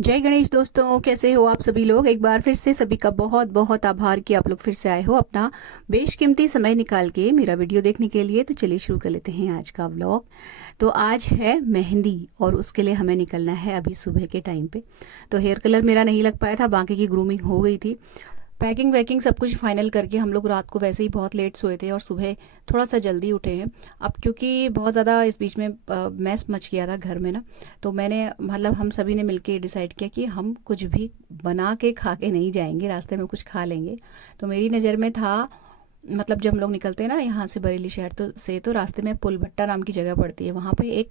जय गणेश दोस्तों, कैसे हो आप सभी लोग। एक बार फिर से सभी का बहुत बहुत आभार कि आप लोग फिर से आए हो अपना बेशकीमती समय निकाल के मेरा वीडियो देखने के लिए। तो चलिए शुरू कर लेते हैं आज का व्लॉग। तो आज है मेहंदी और उसके लिए हमें निकलना है अभी सुबह के टाइम पे। तो हेयर कलर मेरा नहीं लग पाया था, बाकी की ग्रूमिंग हो गई थी। पैकिंग वैकिंग सब कुछ फाइनल करके हम लोग रात को वैसे ही बहुत लेट सोए थे और सुबह थोड़ा सा जल्दी उठे हैं। अब क्योंकि बहुत ज़्यादा इस बीच में मैस मच गया था घर में ना, तो मैंने मतलब हम सभी ने मिलके डिसाइड किया कि हम कुछ भी बना के खा के नहीं जाएंगे, रास्ते में कुछ खा लेंगे। तो मेरी नज़र में था, मतलब जब हम लोग निकलते हैं ना यहाँ से बरेली शहर तो रास्ते में पुल भट्टा नाम की जगह पड़ती है। वहाँ पे एक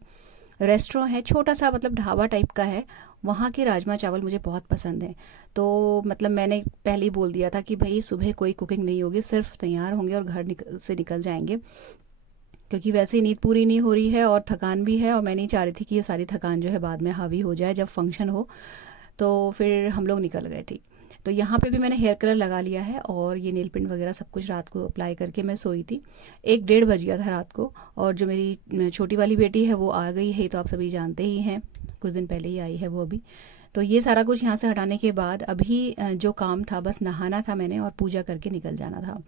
रेस्टोरेंट है, छोटा सा मतलब ढाबा टाइप का है। वहाँ के राजमा चावल मुझे बहुत पसंद है। तो मतलब मैंने पहले ही बोल दिया था कि भाई सुबह कोई कुकिंग नहीं होगी, सिर्फ तैयार होंगे और से निकल जाएंगे, क्योंकि वैसे ही नींद पूरी नहीं हो रही है और थकान भी है। और मैं नहीं चाह रही थी कि ये सारी थकान जो है बाद में हावी हो जाए जब फंक्शन हो। तो फिर हम लोग निकल गए। ठीक, तो यहाँ पे भी मैंने हेयर कलर लगा लिया है और ये नेल पेंट वगैरह सब कुछ रात को अप्लाई करके मैं सोई थी। 1 डेढ़ बज गया था रात को। और जो मेरी छोटी वाली बेटी है वो आ गई है, तो आप सभी जानते ही हैं, कुछ दिन पहले ही आई है वो अभी। तो ये सारा कुछ यहाँ से हटाने के बाद अभी जो काम था बस नहाना था मैंने और पूजा करके निकल जाना था।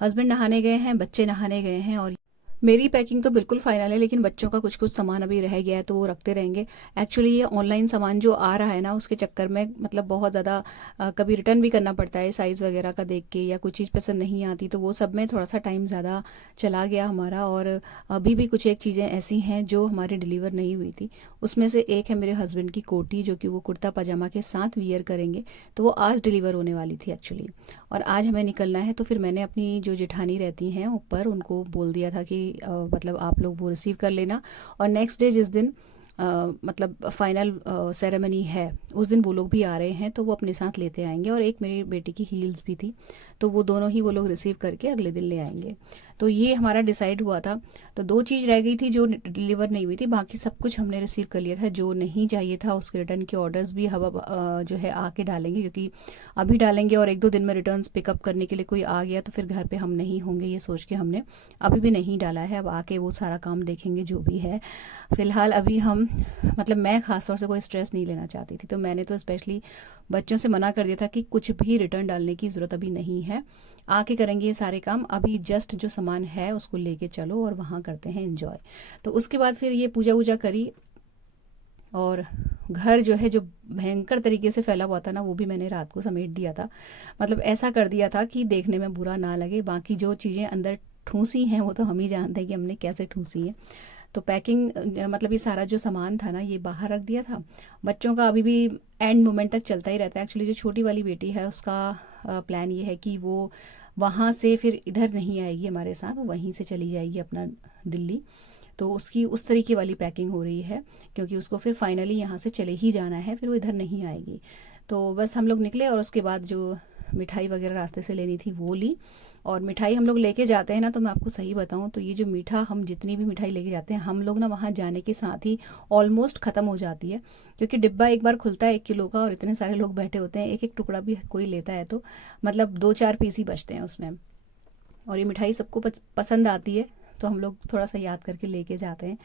हस्बैंड नहाने गए हैं, बच्चे नहाने गए हैं और मेरी पैकिंग तो बिल्कुल फाइनल है, लेकिन बच्चों का कुछ कुछ सामान अभी रह गया है तो वो रखते रहेंगे। एक्चुअली ये ऑनलाइन सामान जो आ रहा है ना, उसके चक्कर में मतलब बहुत ज़्यादा कभी रिटर्न भी करना पड़ता है साइज़ वगैरह का देख के, या कुछ चीज़ पसंद नहीं आती, तो वो सब में थोड़ा सा टाइम ज़्यादा चला गया हमारा। और अभी भी कुछ एक चीज़ें ऐसी हैं जो हमारी डिलीवर नहीं हुई थी। उसमें से एक है मेरे हस्बैंड की कोटी, जो कि वो कुर्ता पजामा के साथ वियर करेंगे, तो वो आज डिलीवर होने वाली थी एक्चुअली। और आज हमें निकलना है, तो फिर मैंने अपनी जो जेठानी रहती हैं ऊपर उनको बोल दिया था कि मतलब आप लोग वो रिसीव कर लेना। और नेक्स्ट डे जिस दिन मतलब फाइनल सेरेमनी है उस दिन वो लोग भी आ रहे हैं, तो वो अपने साथ लेते आएंगे। और एक मेरी बेटी की हील्स भी थी, तो वो दोनों ही वो लोग रिसीव करके अगले दिन ले आएंगे। तो ये हमारा डिसाइड हुआ था। तो 2 चीज़ रह गई थी जो डिलीवर नहीं हुई थी, बाकी सब कुछ हमने रिसीव कर लिया था। जो नहीं चाहिए था उसके रिटर्न के ऑर्डर्स भी हम जो है आके डालेंगे, क्योंकि अभी डालेंगे और 1-2 दिन में रिटर्न्स पिकअप करने के लिए कोई आ गया तो फिर घर पे हम नहीं होंगे, ये सोच के हमने अभी भी नहीं डाला है। अब आके वो सारा काम देखेंगे जो भी है। फ़िलहाल अभी हम मतलब मैं ख़ासतौर से कोई स्ट्रेस नहीं लेना चाहती थी, तो मैंने तो स्पेशली बच्चों से मना कर दिया था कि कुछ भी रिटर्न डालने की ज़रूरत अभी नहीं है, आके करेंगे ये सारे काम। अभी जस्ट जो सामान है उसको लेके चलो और वहाँ करते हैं एंजॉय। तो उसके बाद फिर ये पूजा वूजा करी और घर जो है जो भयंकर तरीके से फैला हुआ था ना, वो भी मैंने रात को समेट दिया था। मतलब ऐसा कर दिया था कि देखने में बुरा ना लगे। बाकी जो चीज़ें अंदर ठूसी हैं वो तो हम ही जानते हैं कि हमने कैसे ठूसी हैं। तो पैकिंग मतलब ये सारा जो सामान था ना ये बाहर रख दिया था। बच्चों का अभी भी एंड मोमेंट तक चलता ही रहता है। एक्चुअली जो छोटी वाली बेटी है उसका प्लान ये है कि वो वहाँ से फिर इधर नहीं आएगी हमारे साथ, वो वहीं से चली जाएगी अपना दिल्ली। तो उसकी उस तरीके वाली पैकिंग हो रही है, क्योंकि उसको फिर फाइनली यहाँ से चले ही जाना है, फिर वो इधर नहीं आएगी। तो बस हम लोग निकले और उसके बाद जो मिठाई वगैरह रास्ते से लेनी थी वो ली। और मिठाई हम लोग लेके जाते हैं ना, तो मैं आपको सही बताऊं तो ये जो मीठा हम जितनी भी मिठाई लेके जाते हैं हम लोग ना, वहाँ जाने के साथ ही ऑलमोस्ट ख़त्म हो जाती है। क्योंकि डिब्बा एक बार खुलता है 1 किलो का और इतने सारे लोग बैठे होते हैं, एक एक टुकड़ा भी कोई लेता है तो मतलब 2-4 पीस ही बचते हैं उसमें। और ये मिठाई सबको पसंद आती है, तो हम लोग थोड़ा सा याद करके लेके जाते हैं।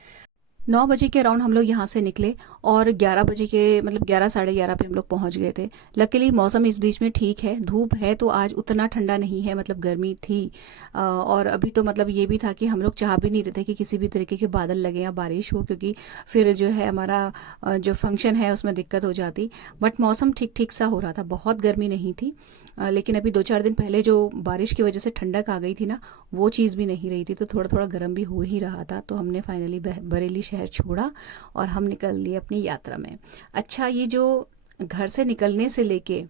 9 बजे के अराउंड हम लोग यहाँ से निकले और 11 बजे के मतलब 11 साढ़े 11 पे हम लोग पहुँच गए थे। लकीली मौसम इस बीच में ठीक है, धूप है तो आज उतना ठंडा नहीं है, मतलब गर्मी थी। और अभी तो मतलब ये भी था कि हम लोग चाह भी नहीं रहे थे कि किसी भी तरीके के बादल लगे या बारिश हो, क्योंकि फिर जो है हमारा जो फंक्शन है उसमें दिक्कत हो जाती। बट मौसम ठीक ठीक सा हो रहा था, बहुत गर्मी नहीं थी। लेकिन अभी 2-4 दिन पहले जो बारिश की वजह से ठंडक आ गई थी ना, वो चीज़ भी नहीं रही थी, तो थोड़ा थोड़ा गर्म भी हो ही रहा था। तो हमने फाइनली बरेली शहर छोड़ा और हम निकल लिए अपनी यात्रा में। अच्छा, ये जो घर से निकलने से लेके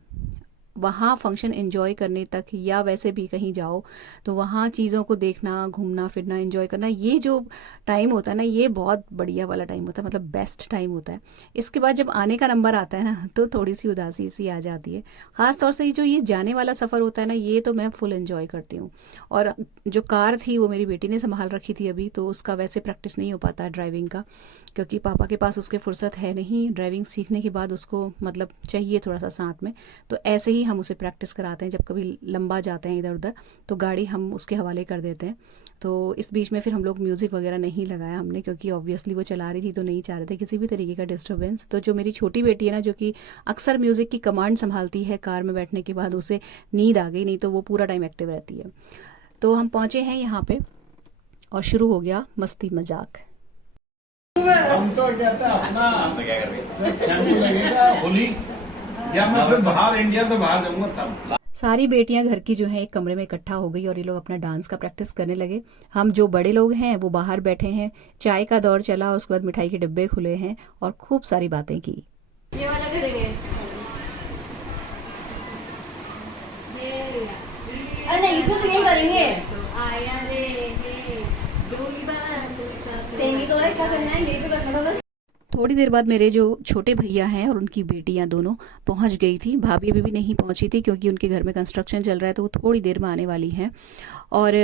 वहाँ फंक्शन एंजॉय करने तक, या वैसे भी कहीं जाओ तो वहाँ चीज़ों को देखना, घूमना फिरना, एंजॉय करना, ये जो टाइम होता है ना, ये बहुत बढ़िया वाला टाइम होता है, मतलब बेस्ट टाइम होता है। इसके बाद जब आने का नंबर आता है ना, तो थोड़ी सी उदासी सी आ जाती है। ख़ास तौर से ये जो ये जाने वाला सफ़र होता है ना, ये तो मैं फुल एंजॉय करती हूँ। और जो कार थी वो मेरी बेटी ने संभाल रखी थी अभी, तो उसका वैसे प्रैक्टिस नहीं हो पाता ड्राइविंग का, क्योंकि पापा के पास उसके फुर्सत है नहीं। ड्राइविंग सीखने के बाद उसको मतलब चाहिए थोड़ा सा साथ में, तो ऐसे ही हम उसे प्रैक्टिस कराते हैं। जब कभी लंबा जाते हैं इधर उधर तो गाड़ी हम उसके हवाले कर देते हैं। तो इस बीच में फिर हम लोग म्यूज़िक वगैरह नहीं लगाया हमने, क्योंकि ऑब्वियसली वो चला रही थी तो नहीं चाह रहे थे किसी भी तरीके का डिस्टर्बेंस। तो जो मेरी छोटी बेटी है ना, जो कि अक्सर म्यूज़िक की कमांड संभालती है कार में बैठने के बाद, उसे नींद आ गई, नहीं तो वो पूरा टाइम एक्टिव रहती है। तो हम पहुँचे हैं यहाँ पे और शुरू हो गया मस्ती मजाक। हम तो कहते हैं अपना क्या कर रहे हैं लगेगा होली, या मैं फिर बाहर इंडिया से बाहर जाऊंगा तब। सारी बेटियां घर की जो है एक कमरे में इकट्ठा हो गई और ये लोग अपना डांस का प्रैक्टिस करने लगे। हम जो बड़े लोग हैं वो बाहर बैठे हैं, चाय का दौर चला और उसके बाद मिठाई के डिब्बे खुले हैं और खूब सारी बातें की। ये वाला करेंगे। अरे नहीं, इसमें तो यही करेंगे। आया रे डोली बाबा सेमी तो है, क्या करना है, यही तो करना था बस। थोड़ी देर बाद मेरे जो छोटे भैया हैं और उनकी बेटियां दोनों पहुंच गई थी। भाभी अभी भी नहीं पहुंची थी क्योंकि उनके घर में कंस्ट्रक्शन चल रहा है, तो वो थोड़ी देर में आने वाली हैं। और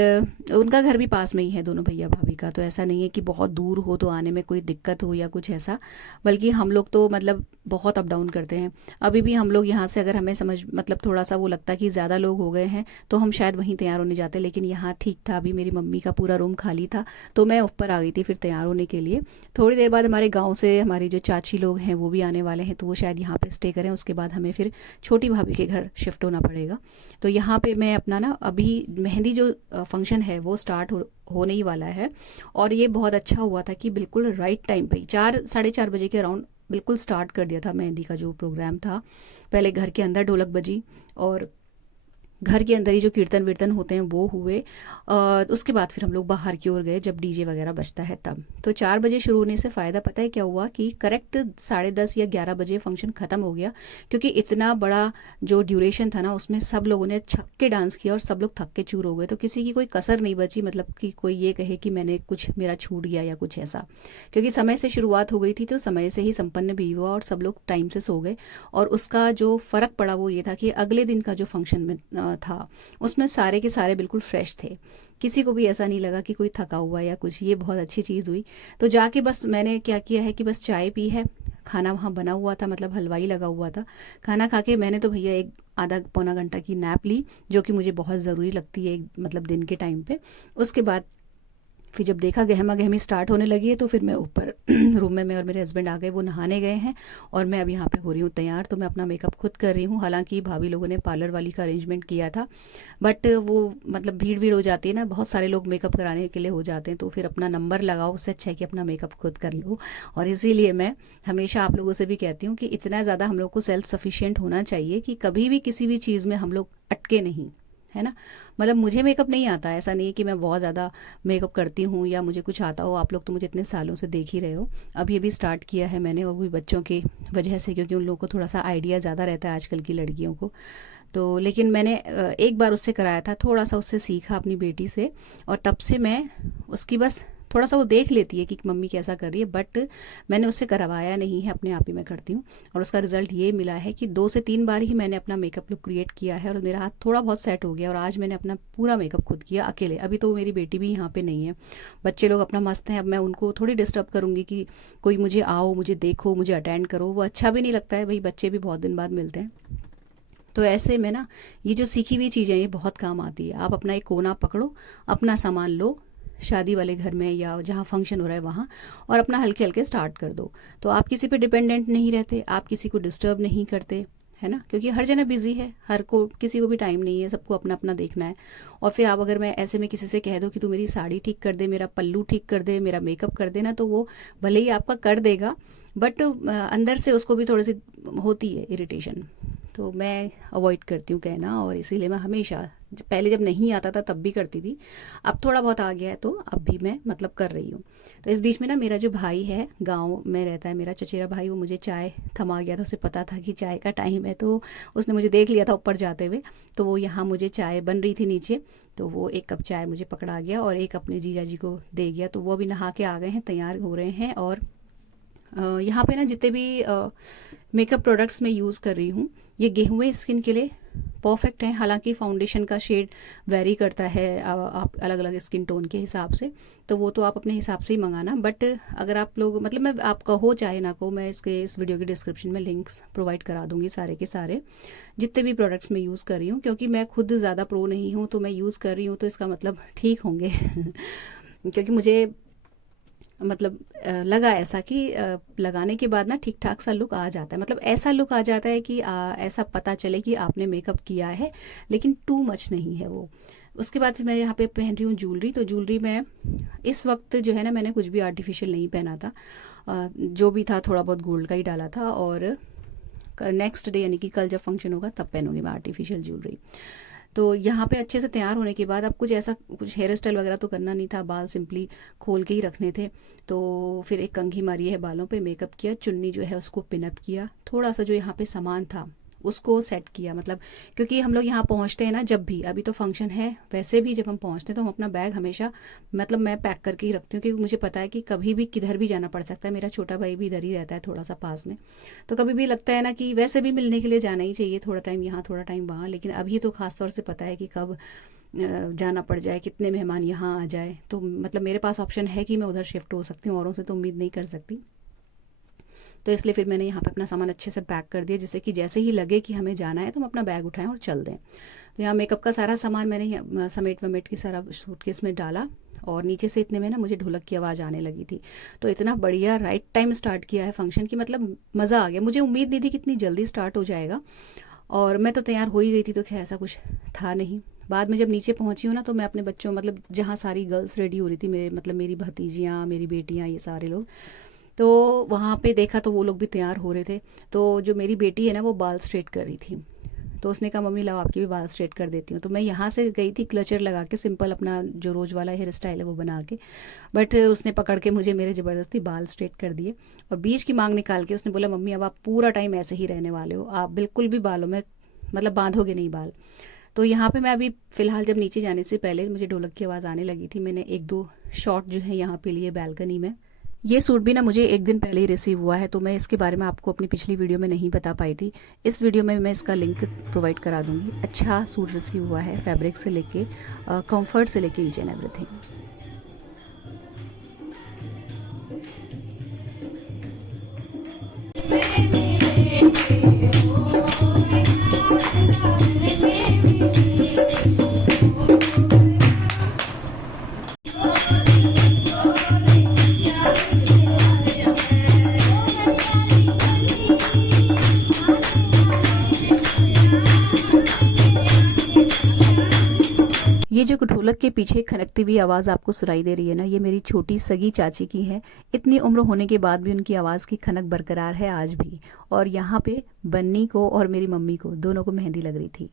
उनका घर भी पास में ही है, दोनों भैया भाभी का। तो ऐसा नहीं है कि बहुत दूर हो तो आने में कोई दिक्कत हो या कुछ ऐसा, बल्कि हम लोग तो मतलब बहुत अप डाउन करते हैं। अभी भी हम लोग यहाँ से अगर हमें मतलब थोड़ा सा वो लगता कि ज़्यादा लोग हो गए हैं तो हम शायद वहीं तैयार होने जाते, लेकिन यहाँ ठीक था। अभी मेरी मम्मी का पूरा रूम खाली था तो मैं ऊपर आ गई थी फिर तैयार होने के लिए। थोड़ी देर बाद हमारे गाँव से हमारी जो चाची लोग हैं वो भी आने वाले हैं, तो वो शायद यहाँ पे स्टे करें। उसके बाद हमें फिर छोटी भाभी के घर शिफ्ट होना पड़ेगा। तो यहाँ पे मैं अपना ना अभी मेहंदी जो फंक्शन है वो स्टार्ट होने ही वाला है। और ये बहुत अच्छा हुआ था कि बिल्कुल राइट टाइम पे 4 साढ़े 4 बजे के अराउंड बिल्कुल स्टार्ट कर दिया था मेहंदी का जो प्रोग्राम था। पहले घर के अंदर ढोलक बजी और घर के अंदर ही जो कीर्तन वीर्तन होते हैं वो हुए। उसके बाद फिर हम लोग बाहर की ओर गए जब डीजे वगैरह बजता है तब। तो 4 बजे शुरू होने से फ़ायदा पता है क्या हुआ कि करेक्ट 10:30 या 11 बजे फंक्शन ख़त्म हो गया, क्योंकि इतना बड़ा जो ड्यूरेशन था ना उसमें सब लोगों ने छक के डांस किया और सब लोग थक के चूर हो गए। तो किसी की कोई कसर नहीं बची, मतलब कि कोई ये कहे कि मैंने कुछ मेरा छूट गया या कुछ ऐसा, क्योंकि समय से शुरुआत हो गई थी तो समय से ही संपन्न भी हुआ और सब लोग टाइम से सो गए। और उसका जो फ़र्क पड़ा वो ये था कि अगले दिन का जो फंक्शन में था उसमें सारे के सारे बिल्कुल फ्रेश थे, किसी को भी ऐसा नहीं लगा कि कोई थका हुआ या कुछ। ये बहुत अच्छी चीज़ हुई। तो जाके बस मैंने क्या किया है कि बस चाय पी है, खाना वहाँ बना हुआ था, मतलब हलवाई लगा हुआ था। खाना खा के मैंने तो भैया एक आधा पौना घंटा की नैप ली, जो कि मुझे बहुत ज़रूरी लगती है मतलब दिन के टाइम पे। उसके बाद फिर जब देखा गहमा गहमी स्टार्ट होने लगी है तो फिर मैं ऊपर रूम में, मैं और मेरे हस्बैंड आ गए, वो नहाने गए हैं और मैं अब यहाँ पे हो रही हूँ तैयार। तो मैं अपना मेकअप खुद कर रही हूँ, हालांकि भाभी लोगों ने पार्लर वाली का अरेंजमेंट किया था, बट वो मतलब भीड़ हो जाती है ना, बहुत सारे लोग मेकअप कराने के लिए हो जाते हैं, तो फिर अपना नंबर लगाओ, उससे अच्छा है कि अपना मेकअप खुद कर लो। और इसीलिए मैं हमेशा आप लोगों से भी कहती हूँ कि इतना ज़्यादा हम लोग को सेल्फ सफिशिएंट होना चाहिए कि कभी भी किसी भी चीज़ में हम लोग अटके नहीं, है ना। मतलब मुझे मेकअप नहीं आता, ऐसा नहीं है कि मैं बहुत ज़्यादा मेकअप करती हूँ या मुझे कुछ आता हो। आप लोग तो मुझे इतने सालों से देख ही रहे हो। अभी अभी स्टार्ट किया है मैंने, और भी बच्चों की वजह से, क्योंकि उन लोगों को थोड़ा सा आइडिया ज़्यादा रहता है आजकल की लड़कियों को। तो लेकिन मैंने एक बार उससे कराया था, थोड़ा सा उससे सीखा अपनी बेटी से, और तब से मैं उसकी बस थोड़ा सा वो देख लेती है कि मम्मी कैसा कर रही है, बट मैंने उससे करवाया नहीं है, अपने आप ही मैं करती हूँ। और उसका रिजल्ट ये मिला है कि 2 से 3 बार ही मैंने अपना मेकअप लुक क्रिएट किया है और मेरा हाथ थोड़ा बहुत सेट हो गया। और आज मैंने अपना पूरा मेकअप खुद किया अकेले। अभी तो मेरी बेटी भी यहाँ पे नहीं है, बच्चे लोग अपना मस्त हैं। अब मैं उनको थोड़ी डिस्टर्ब करूँगी कि कोई मुझे आओ, मुझे देखो, मुझे अटेंड करो, वो अच्छा भी नहीं लगता है भाई, बच्चे भी बहुत दिन बाद मिलते हैं। तो ऐसे में ना ये जो सीखी हुई चीज़ें ये बहुत काम आती है। आप अपना एक कोना पकड़ो, अपना सामान लो शादी वाले घर में या जहाँ फंक्शन हो रहा है वहाँ, और अपना हल्के हल्के स्टार्ट कर दो। तो आप किसी पे डिपेंडेंट नहीं रहते, आप किसी को डिस्टर्ब नहीं करते, है ना, क्योंकि हर जना बिजी है, हर को किसी को भी टाइम नहीं है, सबको अपना अपना देखना है। और फिर आप अगर मैं ऐसे में किसी से कह दो कि तू मेरी साड़ी ठीक कर दे, मेरा पल्लू ठीक कर दे, मेरा मेकअप कर देना, तो वो भले ही आपका कर देगा, बट अंदर से उसको भी थोड़ी सी होती है इरिटेशन। तो मैं अवॉइड करती हूँ कहना, और इसीलिए मैं हमेशा पहले जब नहीं आता था तब भी करती थी, अब थोड़ा बहुत आ गया है तो अब भी मैं मतलब कर रही हूँ। तो इस बीच में ना मेरा जो भाई है, गांव में रहता है मेरा चचेरा भाई, वो मुझे चाय थमा गया था, उसे पता था कि चाय का टाइम है, तो उसने मुझे देख लिया था ऊपर जाते हुए, तो वो यहाँ मुझे चाय बन रही थी नीचे, तो वो 1 कप चाय मुझे पकड़ा गया और 1 अपने जीजा जी को दे गया। तो वो अभी नहा के आ गए हैं, तैयार हो रहे हैं। और यहाँ पे ना जितने भी मेकअप प्रोडक्ट्स मैं यूज़ कर रही हूँ, ये गेहूँ स्किन के लिए परफेक्ट हैं। हालांकि फाउंडेशन का शेड वेरी करता है आप अलग अलग स्किन टोन के हिसाब से, तो वो तो आप अपने हिसाब से ही मंगाना। बट अगर आप लोग मतलब मैं आप कहो चाहे ना कहो, मैं इस वीडियो के डिस्क्रिप्शन में लिंक्स प्रोवाइड करा दूंगी सारे के सारे जितने भी प्रोडक्ट्स मैं यूज़ कर रही हूँ, क्योंकि मैं खुद ज़्यादा प्रो नहीं हूँ, तो मैं यूज़ कर रही हूँ तो इसका मतलब ठीक होंगे क्योंकि मुझे मतलब लगा ऐसा कि लगाने के बाद ना ठीक ठाक सा लुक आ जाता है, मतलब ऐसा लुक आ जाता है कि ऐसा पता चले कि आपने मेकअप किया है, लेकिन टू मच नहीं है वो। उसके बाद फिर मैं यहाँ पे पहन रही हूँ ज्वेलरी। तो ज्वेलरी में इस वक्त जो है ना, मैंने कुछ भी आर्टिफिशियल नहीं पहना था, जो भी था थोड़ा बहुत गोल्ड का ही डाला था, और नेक्स्ट डे यानी कि कल जब फंक्शन होगा तब पहनूंगी मैं आर्टिफिशियल ज्वेलरी। तो यहाँ पे अच्छे से तैयार होने के बाद अब कुछ हेयर स्टाइल वगैरह तो करना नहीं था, बाल सिंपली खोल के ही रखने थे। तो फिर एक कंघी मारी है बालों पे, मेकअप किया, चुन्नी जो है उसको पिनअप किया, थोड़ा सा जो यहाँ पे सामान था उसको सेट किया। मतलब क्योंकि हम लोग यहाँ पहुँचते हैं ना, जब भी अभी तो फंक्शन है, वैसे भी जब हम पहुँचते हैं तो हम अपना बैग हमेशा मतलब मैं पैक करके ही रखती हूँ, क्योंकि मुझे पता है कि कभी भी किधर भी जाना पड़ सकता है। मेरा छोटा भाई भी इधर ही रहता है थोड़ा सा पास में, तो कभी भी लगता है ना कि वैसे भी मिलने के लिए जाना ही चाहिए, थोड़ा टाइम यहाँ थोड़ा टाइम वहाँ। लेकिन अभी तो खासतौर से पता है कि कब जाना पड़ जाए, कितने मेहमान यहाँ आ जाए, तो मतलब मेरे पास ऑप्शन है कि मैं उधर शिफ्ट हो सकती हूँ, औरों से तो उम्मीद नहीं कर सकती। तो इसलिए फिर मैंने यहाँ पे अपना सामान अच्छे से पैक कर दिया, जिससे कि जैसे ही लगे कि हमें जाना है तो हम अपना बैग उठाएं और चल दें। तो यहाँ मेकअप का सारा सामान मैंने समेट वमेट के सारा सूटकेस में डाला, और नीचे से इतने में ना मुझे ढोलक की आवाज़ आने लगी थी। तो इतना बढ़िया राइट टाइम स्टार्ट किया है फंक्शन की, मतलब मज़ा आ गया। मुझे उम्मीद नहीं थी कि इतनी जल्दी स्टार्ट हो जाएगा, और मैं तो तैयार हो ही गई थी, तो खैर ऐसा कुछ था नहीं। बाद में जब नीचे पहुंची हूँ ना, तो मैं अपने बच्चों मतलब जहाँ सारी गर्ल्स रेडी हो रही थी, मेरी भतीजियाँ, मेरी बेटियाँ, ये सारे लोग, तो वहाँ पे देखा तो वो लोग भी तैयार हो रहे थे। तो जो मेरी बेटी है ना, वो बाल स्ट्रेट कर रही थी, तो उसने कहा मम्मी लाओ आपकी भी बाल स्ट्रेट कर देती हूँ। तो मैं यहाँ से गई थी क्लचर लगा के, सिंपल अपना जो रोज़ वाला हेयर स्टाइल है वो बना के, बट उसने पकड़ के मुझे मेरे ज़बरदस्ती बाल स्ट्रेट कर दिए, और बीच की मांग निकाल के उसने बोला मम्मी अब आप पूरा टाइम ऐसे ही रहने वाले हो, आप बिल्कुल भी बालों में मतलब बांधोगे नहीं बाल। तो यहाँ पे मैं अभी फ़िलहाल जब नीचे जाने से पहले मुझे ढोलक की आवाज़ आने लगी थी, मैंने 1-2 शॉट जो है यहाँ पे लिए बैल्कनी में। ये सूट भी ना मुझे एक दिन पहले ही रिसीव हुआ है, तो मैं इसके बारे में आपको अपनी पिछली वीडियो में नहीं बता पाई थी। इस वीडियो में मैं इसका लिंक प्रोवाइड करा दूंगी। अच्छा सूट रिसीव हुआ है, फैब्रिक से लेके कंफर्ट से लेके ईच एंड एवरीथिंग। ये जो ढोलक के पीछे खनकती हुई आवाज़ आपको सुनाई दे रही है ना, ये मेरी छोटी सगी चाची की है। इतनी उम्र होने के बाद भी उनकी आवाज़ की खनक बरकरार है आज भी। और यहाँ पे बन्नी को और मेरी मम्मी को दोनों को मेहंदी लग रही थी।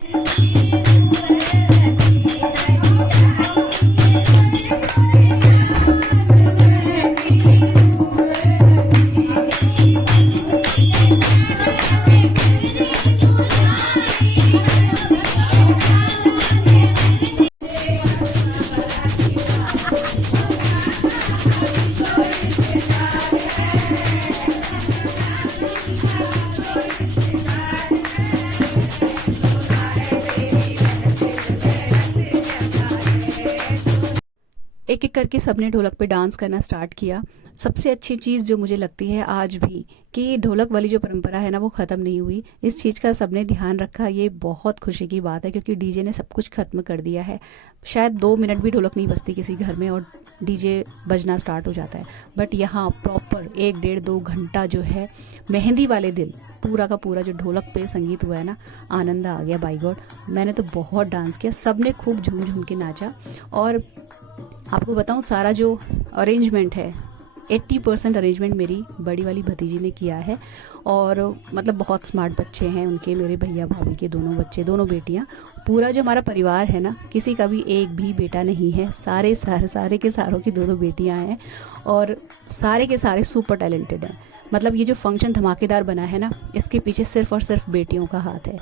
एक एक करके सबने ढोलक पे डांस करना स्टार्ट किया। सबसे अच्छी चीज़ जो मुझे लगती है आज भी, कि ढोलक वाली जो परंपरा है ना वो ख़त्म नहीं हुई। इस चीज़ का सबने ध्यान रखा, ये बहुत खुशी की बात है, क्योंकि डीजे ने सब कुछ ख़त्म कर दिया है। शायद 2 मिनट भी ढोलक नहीं बजती किसी घर में और डीजे बजना स्टार्ट हो जाता है, बट यहाँ प्रॉपर 1-1.5-2 घंटा जो है मेहंदी वाले दिन पूरा का पूरा जो ढोलक पे संगीत हुआ है ना, आनंद आ गया बाई गॉड। मैंने तो बहुत डांस किया, सब ने खूब झूम झूम के नाचा। और आपको बताऊं, सारा जो अरेंजमेंट है 80% अरेंजमेंट मेरी बड़ी वाली भतीजी ने किया है। और मतलब बहुत स्मार्ट बच्चे हैं उनके, मेरे भैया भाभी के दोनों बच्चे, दोनों बेटियां। पूरा जो हमारा परिवार है ना, किसी का भी एक भी बेटा नहीं है, सारे के सारों की 2-2 बेटियां हैं, और सारे के सारे सुपर टैलेंटेड हैं। मतलब ये जो फंक्शन धमाकेदार बना है ना, इसके पीछे सिर्फ और सिर्फ बेटियों का हाथ है।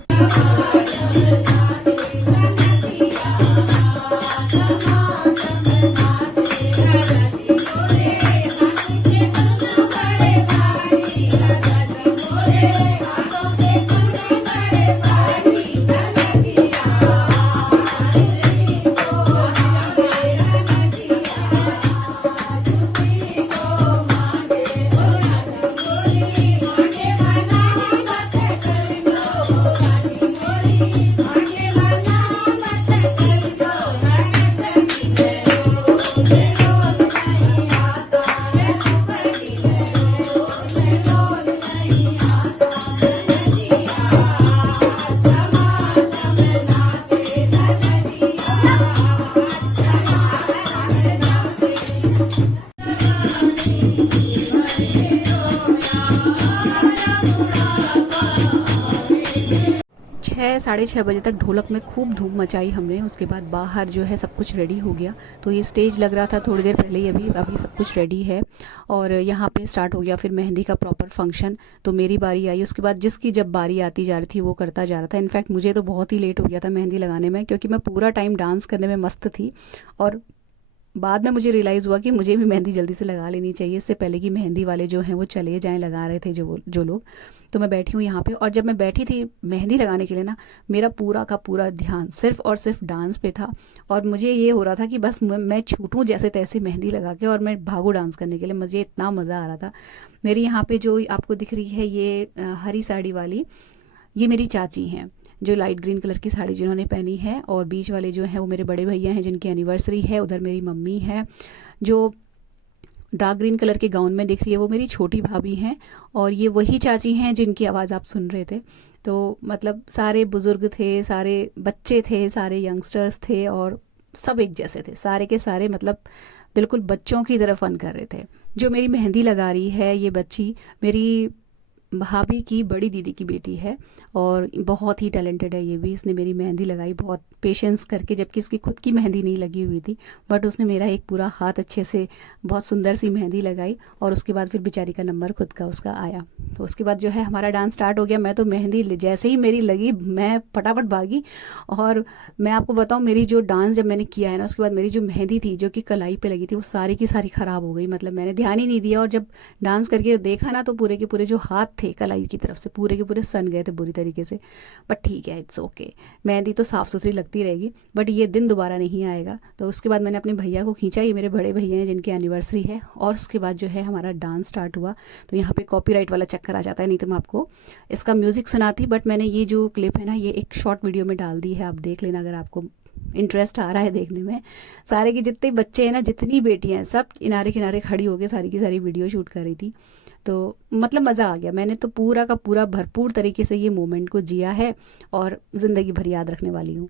छः 6:30 बजे तक ढोलक में खूब धूम मचाई हमने। उसके बाद बाहर जो है सब कुछ रेडी हो गया। तो ये स्टेज लग रहा था थोड़ी देर पहले ही, अभी सब कुछ रेडी है और यहाँ पे स्टार्ट हो गया फिर मेहंदी का प्रॉपर फंक्शन। तो मेरी बारी आई, उसके बाद जिसकी जब बारी आती जा रही थी वो करता जा रहा था। इनफैक्ट मुझे तो बहुत ही लेट हो गया था मेहंदी लगाने में, क्योंकि मैं पूरा टाइम डांस करने में मस्त थी। और बाद में मुझे रियलाइज़ हुआ कि मुझे भी मेहंदी जल्दी से लगा लेनी चाहिए, इससे पहले कि मेहंदी वाले जो हैं वो चले जाएं, लगा रहे थे जो लोग। तो मैं बैठी हूँ यहाँ पे, और जब मैं बैठी थी मेहंदी लगाने के लिए ना, मेरा पूरा का पूरा ध्यान सिर्फ और सिर्फ डांस पे था। और मुझे ये हो रहा था कि बस मैं छूटूँ जैसे तैसे मेहंदी लगा के और मैं भागूँ डांस करने के लिए। मुझे इतना मज़ा आ रहा था। मेरी यहाँ पे जो आपको दिख रही है ये हरी साड़ी वाली, ये मेरी चाची हैं, जो लाइट ग्रीन कलर की साड़ी जिन्होंने पहनी है। और बीच वाले जो हैं वो मेरे बड़े भैया हैं जिनकी एनिवर्सरी है। उधर मेरी मम्मी है। जो डार्क ग्रीन कलर के गाउन में दिख रही है वो मेरी छोटी भाभी हैं। और ये वही चाची हैं जिनकी आवाज़ आप सुन रहे थे। तो मतलब सारे बुज़ुर्ग थे, सारे बच्चे थे, सारे यंगस्टर्स थे और सब एक जैसे थे, सारे के सारे मतलब बिल्कुल बच्चों की तरह फन कर रहे थे। जो मेरी मेहंदी लगा रही है ये बच्ची मेरी भाभी की बड़ी दीदी की बेटी है और बहुत ही टैलेंटेड है ये भी। इसने मेरी मेहंदी लगाई बहुत पेशेंस करके, जबकि इसकी खुद की मेहंदी नहीं लगी हुई थी, बट उसने मेरा एक पूरा हाथ अच्छे से बहुत सुंदर सी मेहंदी लगाई। और उसके बाद फिर बेचारी का नंबर खुद का उसका आया। तो उसके बाद जो है हमारा डांस स्टार्ट हो गया। मैं तो मेहंदी जैसे ही मेरी लगी मैं फटाफट भागी। और मैं आपको बताऊँ, मेरी जो डांस जब मैंने किया है ना, उसके बाद मेरी जो मेहंदी थी जो कि कलाई पे लगी थी वो सारी की सारी ख़राब हो गई। मतलब मैंने ध्यान ही नहीं दिया, और जब डांस करके देखा ना तो पूरे के पूरे जो हाथ थे कलाई की तरफ से पूरे के पूरे सन गए थे बुरी तरीके से। बट ठीक है, इट्स ओके। मेहंदी तो साफ़ सुथरी लगती रहेगी, बट ये दिन दोबारा नहीं आएगा। तो उसके बाद मैंने अपने भैया को खींचा, ये मेरे बड़े भैया हैं जिनकी एनिवर्सरी है। और उसके बाद जो है हमारा डांस स्टार्ट हुआ। तो यहाँ पे कॉपीराइट वाला चक्कर आ जाता है, नहीं तो मैं आपको इसका म्यूज़िक सुनाती। बट मैंने ये जो क्लिप है ना ये एक शॉर्ट वीडियो में डाल दी है, आप देख लेना अगर आपको इंटरेस्ट आ रहा है देखने में। सारे के जितने बच्चे हैं ना, जितनी बेटियां हैं, सब किनारे किनारे खड़ी होकर सारी की सारी वीडियो शूट कर रही थी। तो मतलब मज़ा आ गया। मैंने तो पूरा का पूरा भरपूर तरीके से ये मोमेंट को जिया है और ज़िंदगी भर याद रखने वाली हूँ।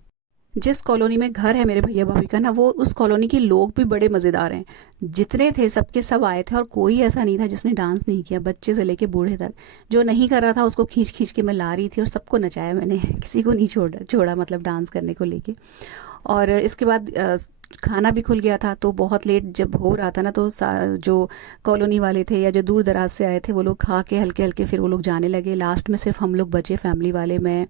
जिस कॉलोनी में घर है मेरे भैया भाभी का ना, वो उस कॉलोनी के लोग भी बड़े मज़ेदार हैं। जितने थे सबके सब आए थे और कोई ऐसा नहीं था जिसने डांस नहीं किया, बच्चे से लेके बूढ़े तक। जो नहीं कर रहा था उसको खींच खींच के मैं ला रही थी और सबको नचाया मैंने, किसी को नहीं छोड़ा मतलब डांस करने को लेके। और इसके बाद खाना भी खुल गया था। तो बहुत लेट जब हो रहा था ना, तो जो कॉलोनी वाले थे या जो दूर दराज से आए थे वो लोग खा के हल्के हल्के फिर वो लोग जाने लगे। लास्ट में सिर्फ हम लोग बचे फैमिली वाले, मैं,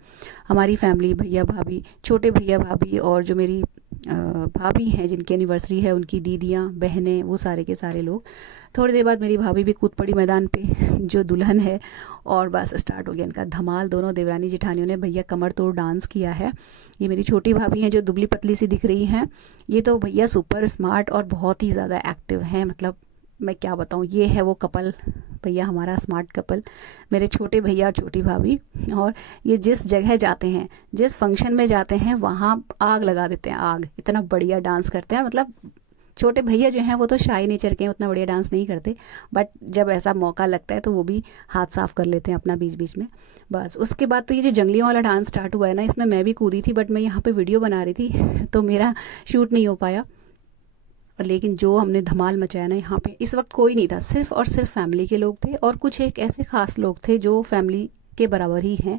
हमारी फैमिली, भैया भाभी, छोटे भैया भाभी और जो मेरी भाभी हैं जिनकी एनिवर्सरी है उनकी दीदियाँ बहनें, वो सारे के सारे लोग। थोड़ी देर बाद मेरी भाभी भी कूद पड़ी मैदान पे जो दुल्हन है, और बस स्टार्ट हो गया इनका धमाल। दोनों देवरानी जेठानियों ने भैया कमर तोड़ डांस किया है। ये मेरी छोटी भाभी हैं जो दुबली पतली सी दिख रही हैं। ये तो भैया सुपर स्मार्ट और बहुत ही ज़्यादा एक्टिव हैं। मतलब मैं क्या बताऊँ, ये है वो कपल, भैया हमारा स्मार्ट कपल, मेरे छोटे भैया और छोटी भाभी। और ये जिस जगह जाते हैं, जिस फंक्शन में जाते हैं, वहाँ आग लगा देते हैं, आग। इतना बढ़िया डांस करते हैं। मतलब छोटे भैया जो हैं वो तो शाई नेचर के हैं, उतना बढ़िया डांस नहीं करते, बट जब ऐसा मौका लगता है तो वो भी हाथ साफ कर लेते हैं अपना बीच बीच में। बस उसके बाद तो ये जो जंगलियों वाला डांस स्टार्ट हुआ है ना, इसमें मैं भी कूदी थी, बट मैं यहाँ पे वीडियो बना रही थी तो मेरा शूट नहीं हो पाया। लेकिन जो हमने धमाल मचाया ना यहाँ पे, इस वक्त कोई नहीं था, सिर्फ और सिर्फ फैमिली के लोग थे और कुछ एक ऐसे खास लोग थे जो फैमिली के बराबर ही हैं।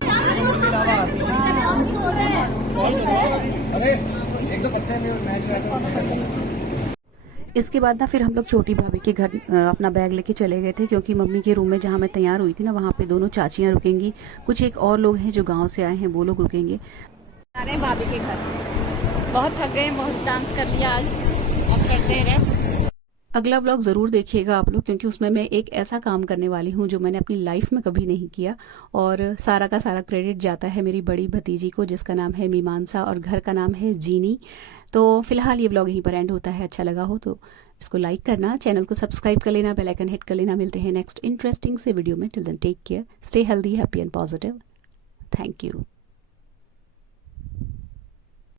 इसके बाद ना फिर हम लोग छोटी भाभी के घर अपना बैग लेके चले गए थे, क्योंकि मम्मी के रूम में जहाँ मैं तैयार हुई थी ना, वहाँ पे दोनों चाचियाँ रुकेंगी, कुछ एक और लोग हैं जो गांव से आए हैं वो लोग रुकेंगे। अरे भाभी के घर बहुत थक गए, बहुत डांस कर लिया आज, अब करते हैं रेस्ट। अगला व्लॉग ज़रूर देखिएगा आप लोग, क्योंकि उसमें मैं एक ऐसा काम करने वाली हूँ जो मैंने अपनी लाइफ में कभी नहीं किया। और सारा का सारा क्रेडिट जाता है मेरी बड़ी भतीजी को, जिसका नाम है मीमांसा और घर का नाम है जीनी। तो फिलहाल ये व्लॉग यहीं पर एंड होता है। अच्छा लगा हो तो इसको लाइक करना, चैनल को सब्सक्राइब कर लेना, बेल आइकन हिट कर लेना। मिलते हैं नेक्स्ट इंटरेस्टिंग से वीडियो में। Till then take care, stay healthy, happy and positive. Thank you.